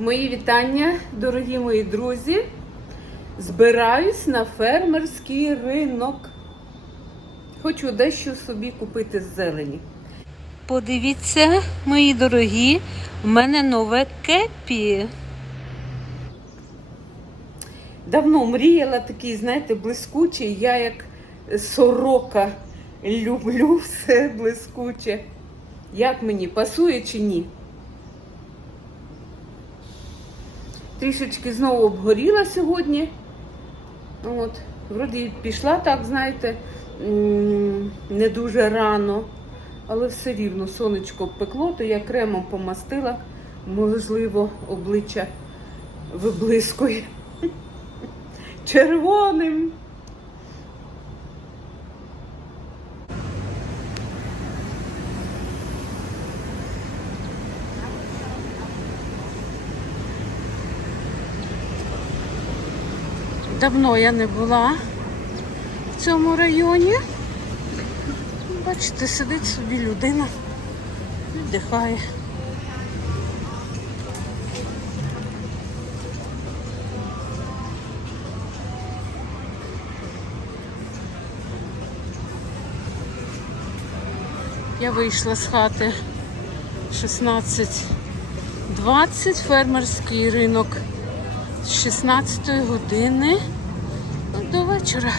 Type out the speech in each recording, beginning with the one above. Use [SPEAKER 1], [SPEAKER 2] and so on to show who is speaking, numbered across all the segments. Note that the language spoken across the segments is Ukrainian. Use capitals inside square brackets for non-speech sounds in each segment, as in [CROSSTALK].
[SPEAKER 1] Мої вітання, дорогі мої друзі. Збираюсь на фермерський ринок. Хочу дещо собі купити з зелені. Подивіться, мої дорогі, в мене нове кепі. Давно мріяла такий, знаєте, блискучий. Я як сорока люблю [LAUGHS] все блискуче. Як мені пасує чи ні? Трішечки знову обгоріла сьогодні. От, вроді пішла так, знаєте, не дуже рано, але все рівно сонечко пекло, то я кремом помастила, можливо, обличчя виблискує [LAUGHS] червоним. Давно я не була в цьому районі. Бачите, сидить собі людина, віддихає. Я вийшла з хати 16.20, фермерський ринок з 16 години до вечора.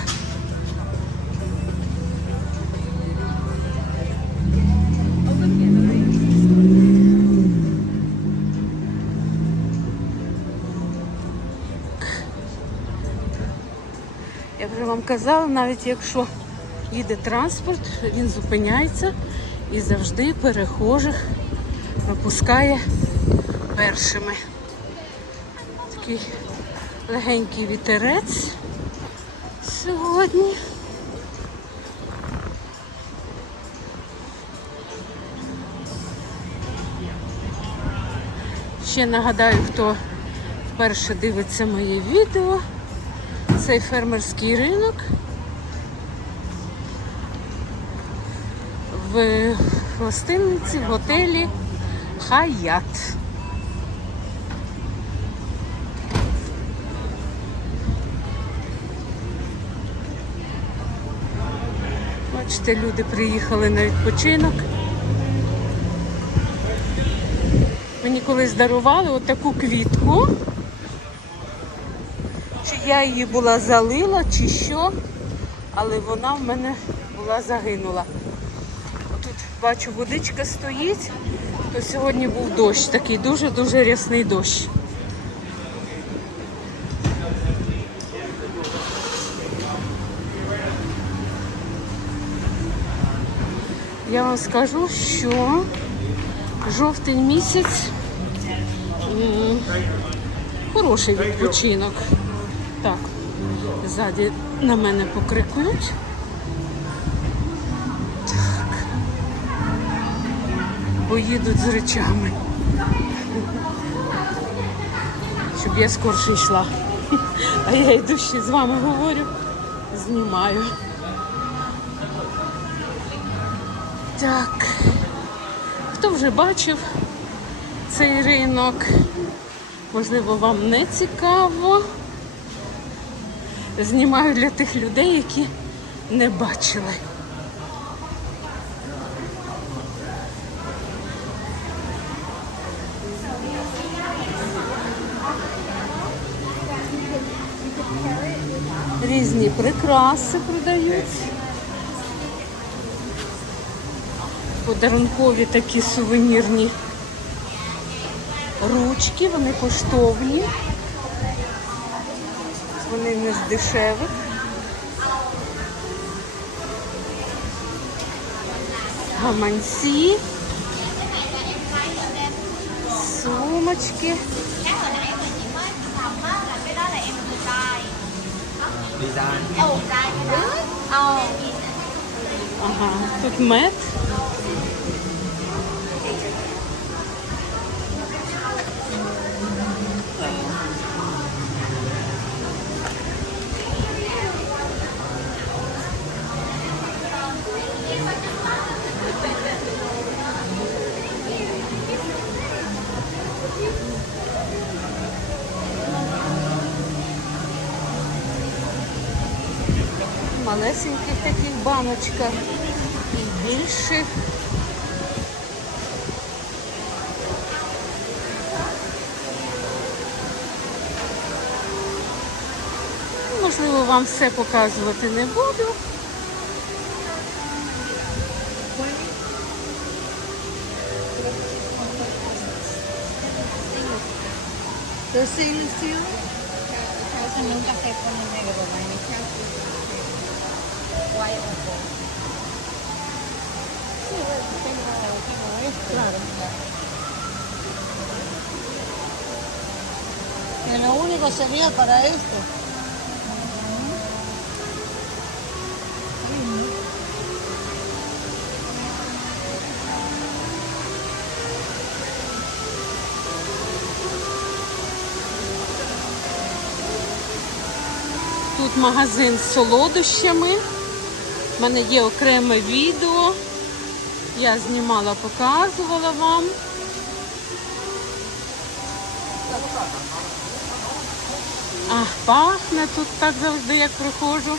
[SPEAKER 1] Я вже вам казала, навіть якщо їде транспорт, він зупиняється і завжди перехожих пропускає першими. Такий легенький вітерець сьогодні. Ще нагадаю, хто вперше дивиться моє відео. Цей фермерський ринок в гостиниці в готелі Хаят. Бачите, люди приїхали на відпочинок. Мені колись дарували отаку квітку. Чи я її була залила, чи що, але вона в мене була загинула. Тут бачу, водичка стоїть, то сьогодні був дощ, такий дуже-дуже рясний дощ. Я вам скажу, що жовтень місяць хороший відпочинок. Так, ззаді на мене покрикують. Так. Бо з речами. Щоб я скорше йшла. А я йду ще з вами говорю, знімаю. Так. Хто вже бачив цей ринок? Можливо, вам не цікаво. Знімаю для тих людей, які не бачили. Різні прикраси продають. Подарункові такі сувенірні ручки, вони коштовні. Вони не з дешевих. Гаманці, сумочки.
[SPEAKER 2] Chắc hồi nãy
[SPEAKER 1] малесеньких таких баночках і більших. Можливо, вам все показувати не буду.
[SPEAKER 3] Stainless steel?
[SPEAKER 2] Con un café con un negro, ¿vale?
[SPEAKER 3] Claro. Que lo único sería para esto.
[SPEAKER 1] Тут магазин з солодощами. У мене є окреме відео. Я знімала, показувала вам. Ах, пахне тут так завжди, як приходжу.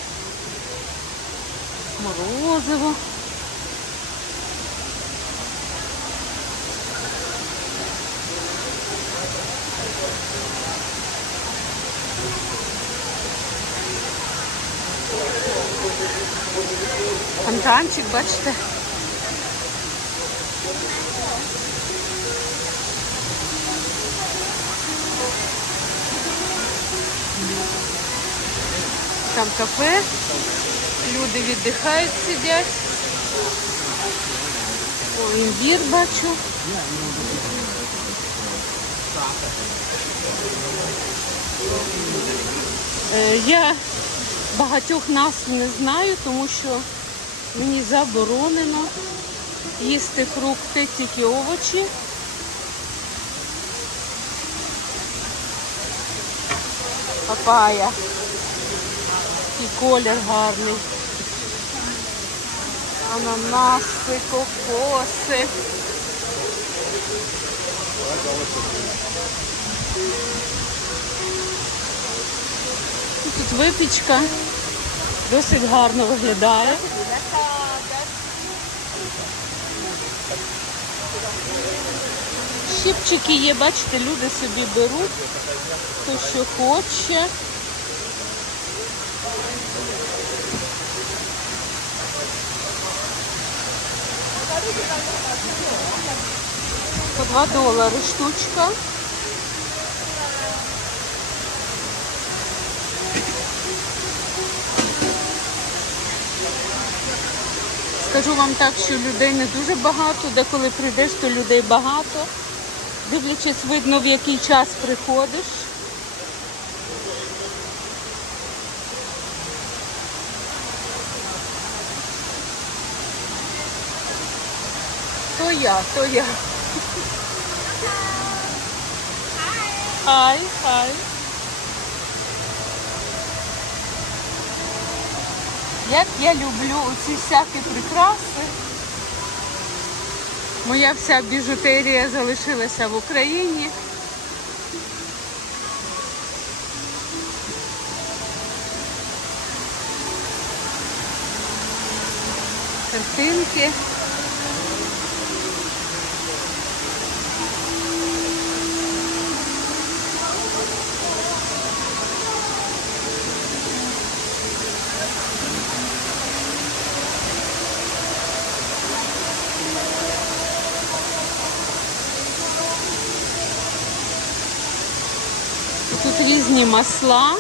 [SPEAKER 1] Морозиво. Фонтанчик, бачите? Там кафе, люди віддихають, сидять. О, імбір бачу. Е, Я багатьох нас не знаю, тому що мені заборонено їсти фрукти, тільки овочі. Папая. І колір гарний. Ананаси, кокоси. Тут випічка досить гарно виглядає. Щипчики є, бачите, люди собі беруть, хто що хоче. По 2 долари штучка. Скажу вам так, що людей не дуже багато, де коли прийдеш, то людей багато. Дивлячись, видно, в який час приходиш. То я, то я. Хай, хай. Як я люблю оці всякі прикраси. Моя вся біжутерія залишилася в Україні. Картинки. Тут різні масла.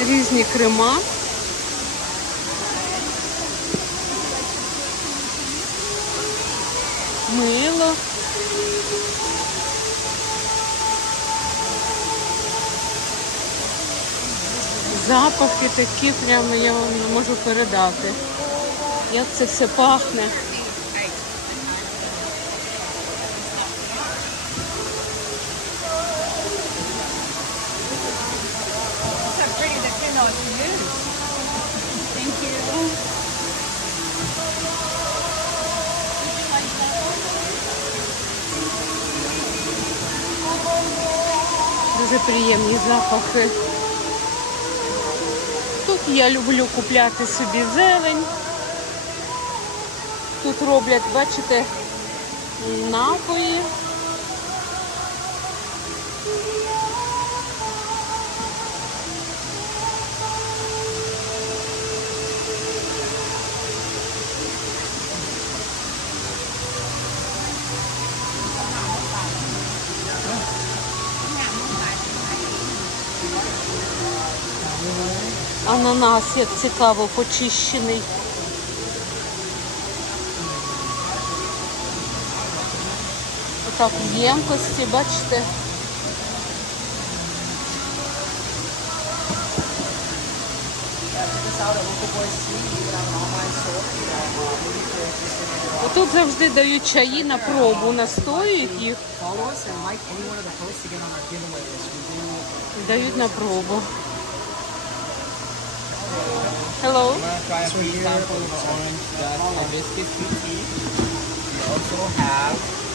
[SPEAKER 1] Різні крема. Мило. Запахи такі, прямо я вам не можу передати. Як це все пахне. Дуже приємні запахи. Тут я люблю купляти собі зелень. Тут роблять, бачите, напої. Ананас, як цікаво, почищений. Отак в ємкості, бачите. Отут завжди дають чаї на пробу, настоюють їх, дають на пробу. Hello.
[SPEAKER 4] I'm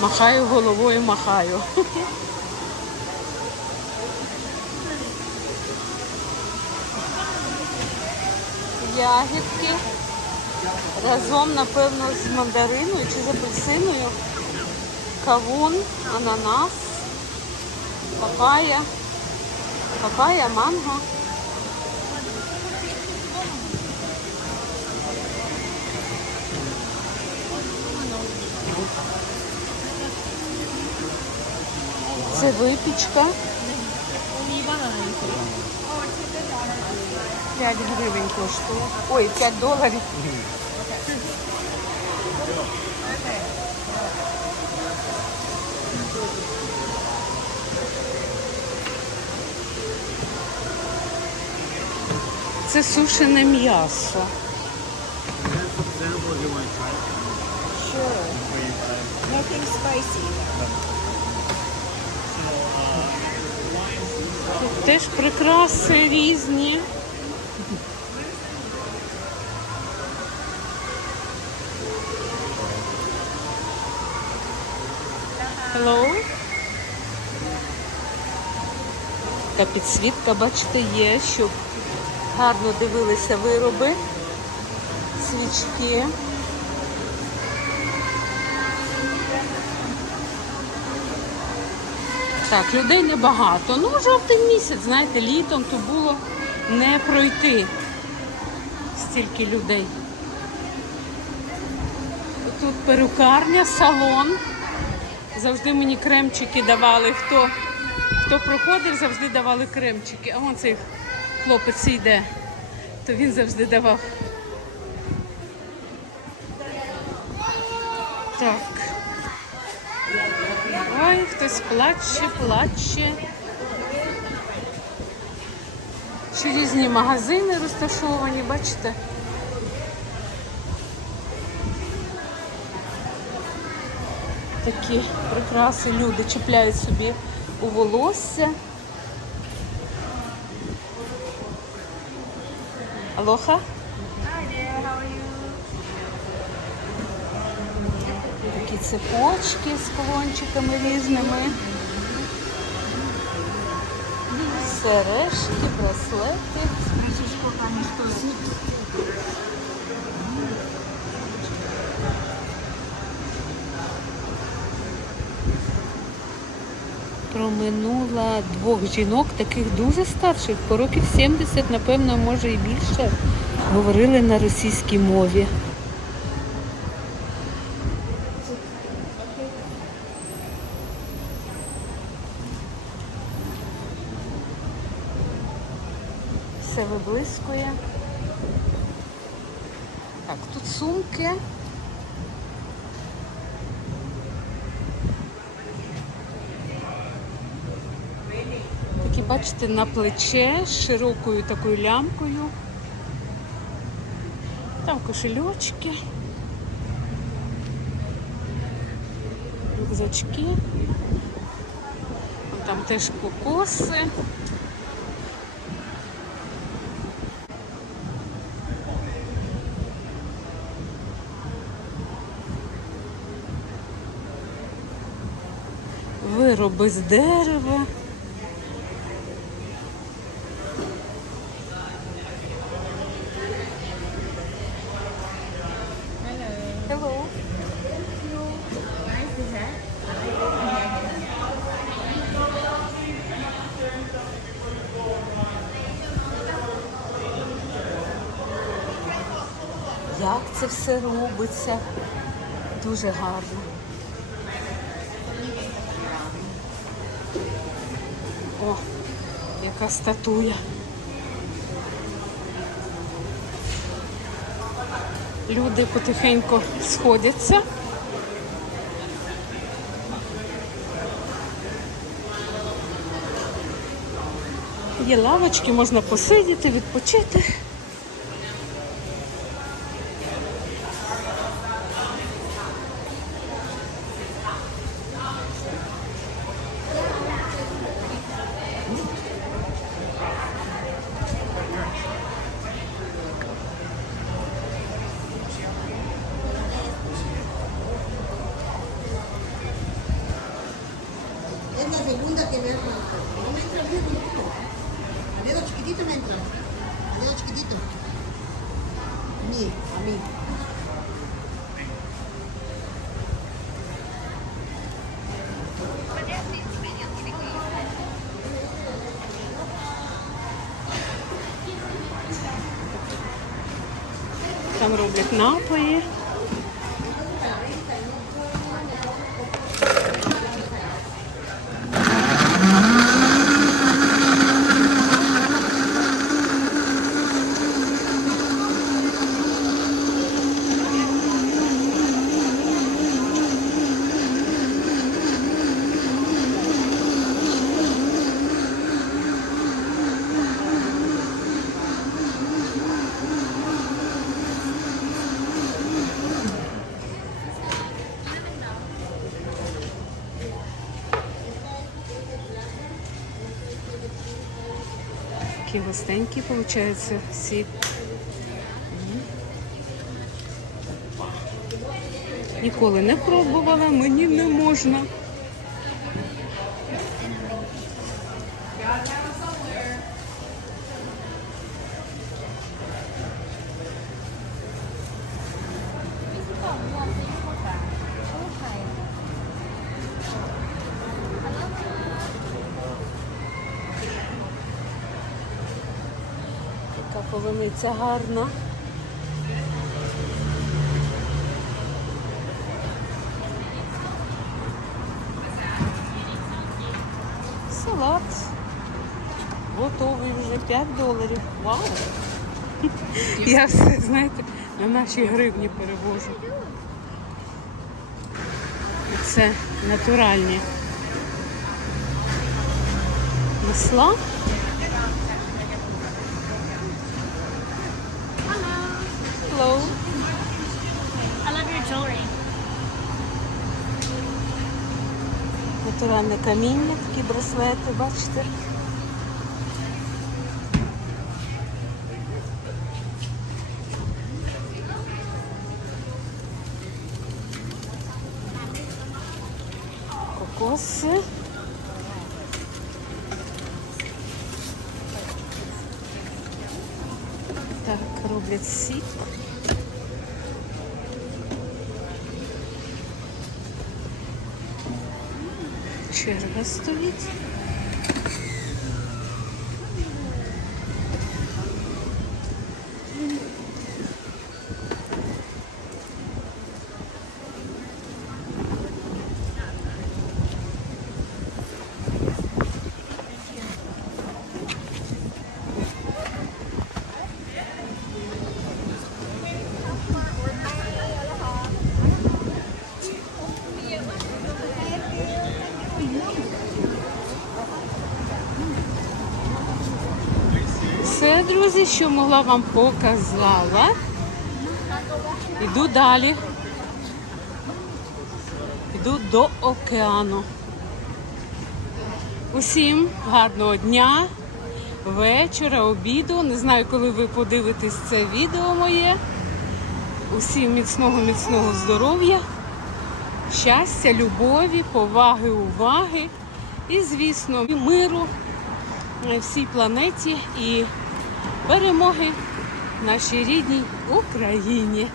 [SPEAKER 1] Махаю головою, махаю. Ягідки разом, напевно, з мандариною чи з апельсиною. Кавун, ананас, папая, папая, манго. Це випічка. 5 гривень коштує. Ой, 5 доларів. Це сушене м'ясо. Теж прикраси різні. Hello. Така підсвітка, бачите, є, щоб гарно дивилися вироби, свічки. Так, людей небагато. Ну, жовтий місяць, знаєте, літом то було не пройти стільки людей. Тут перукарня, салон. Завжди мені кремчики давали. Хто, хто проходив, завжди давали кремчики. А вон цей хлопець йде, то він завжди давав. Так. Ой, хтось плаче, плаче. Ще різні магазини розташовані, бачите? Такі прикраси люди чіпляють собі у волосся. Алоха? Такі цепочки з колончиками різними. Сережки, браслети. Проминула двох жінок, таких дуже старших, по років 70, напевно, може і більше, говорили на російській мові. Все виблискує. Так, тут сумки. Бачите, на плече широкою такою лямкою. Там кошельочки. Рюкзачки. Там теж кокоси. Вироби з дерева. Все робиться? Дуже гарно. О, яка статуя. Люди потихеньку сходяться. Є лавочки, можна посидіти, відпочити.
[SPEAKER 3] Dedo chiquitito. A mí, a mí.
[SPEAKER 1] Там роблять напої. Густенькі, виходить, всі. Ніколи не пробувала, мені не можна. Полуниця гарна. Салат. Готовий вже 5 доларів. Вау! [LAUGHS] Я все, знаєте, на наші гривні перевожу. Це натуральні масла. Натуральне каміння, такі браслети, бачите? Кокоси. Так, роблять сік. Черга стоїть. Все, друзі, що могла вам показала. Іду далі. Іду до океану. Усім гарного дня, вечора, обіду. Не знаю, коли ви подивитесь це відео моє. Усім міцного, міцного здоров'я. щастя, любові, поваги, уваги і, звісно, миру на всій планеті і перемоги нашій рідній Україні.